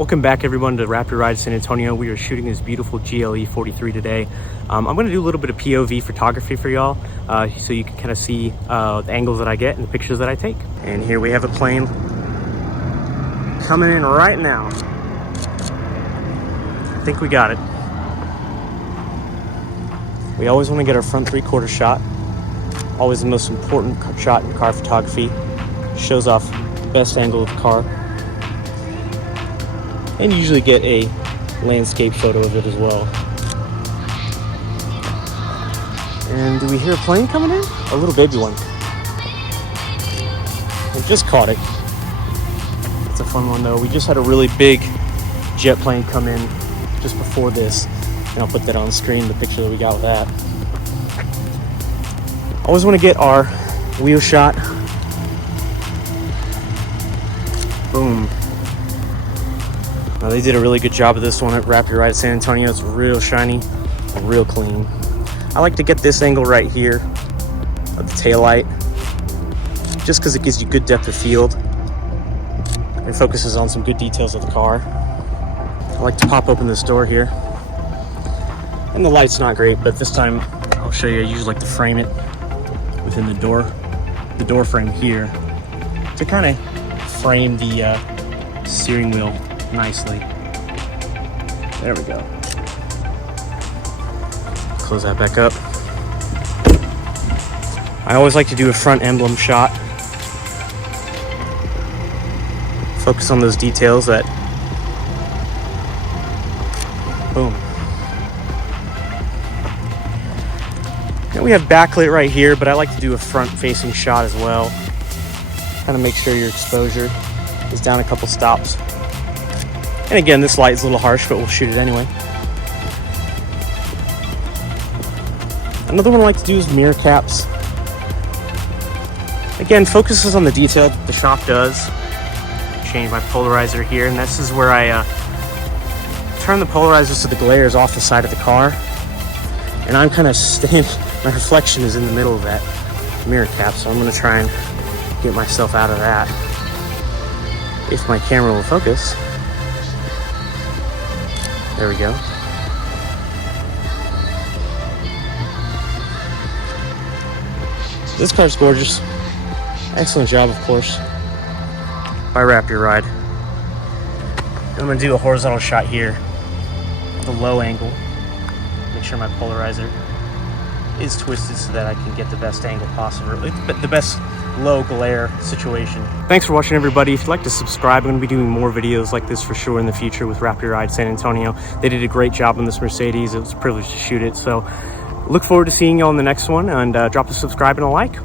Welcome back everyone to Wrap Your Ride San Antonio. We are shooting this beautiful GLE 43 today. I'm going to do a little bit of POV photography for y'all so you can kind of see the angles that I get and the pictures that I take. And here we have a plane coming in right now. I think we got it. We always want to get our front 3/4 shot. Always the most important shot in car photography. Shows off the best angle of the car. And usually get a landscape photo of it as well. And do we hear a plane coming in? A little baby one. I just caught it. It's a fun one though. We just had a really big jet plane come in just before this. And I'll put that on the screen, the picture that we got with that. Always want to get our wheel shot. Boom. Now they did a really good job of this one at Wrap Your Ride San Antonio. It's real shiny and real clean. I like to get this angle right here of the taillight just because it gives you good depth of field and focuses on some good details of the car. I like to pop open this door here. And the light's not great, but this time I'll show you. I usually like to frame it within the door frame here to kind of frame the steering wheel nicely. There we go. Close that back up. I always like to do a front emblem shot. Focus on those details that, boom. Now we have backlit right here, but I like to do a front facing shot as well. Kind of make sure your exposure is down a couple stops. And again, this light is a little harsh, but we'll shoot it anyway. Another one I like to do is mirror caps. Again, focuses on the detail that the shop does. Change my polarizer here, and this is where I turn the polarizers so the glare is off the side of the car. And I'm kind of my reflection is in the middle of that mirror cap, so I'm going to try and get myself out of that. If my camera will focus. There we go. This car's gorgeous. Excellent job, of course, by Wrap Your Ride. I'm going to do a horizontal shot here with a low angle. Make sure my polarizer is twisted so that I can get the best angle possible, the best low glare situation. Thanks for watching everybody. If you'd like to subscribe, I'm going to be doing more videos like this for sure in the future with Wrap Your Ride San Antonio. They did a great job on this Mercedes. It was a privilege to shoot it. So look forward to seeing you all in the next one, and drop a subscribe and a like.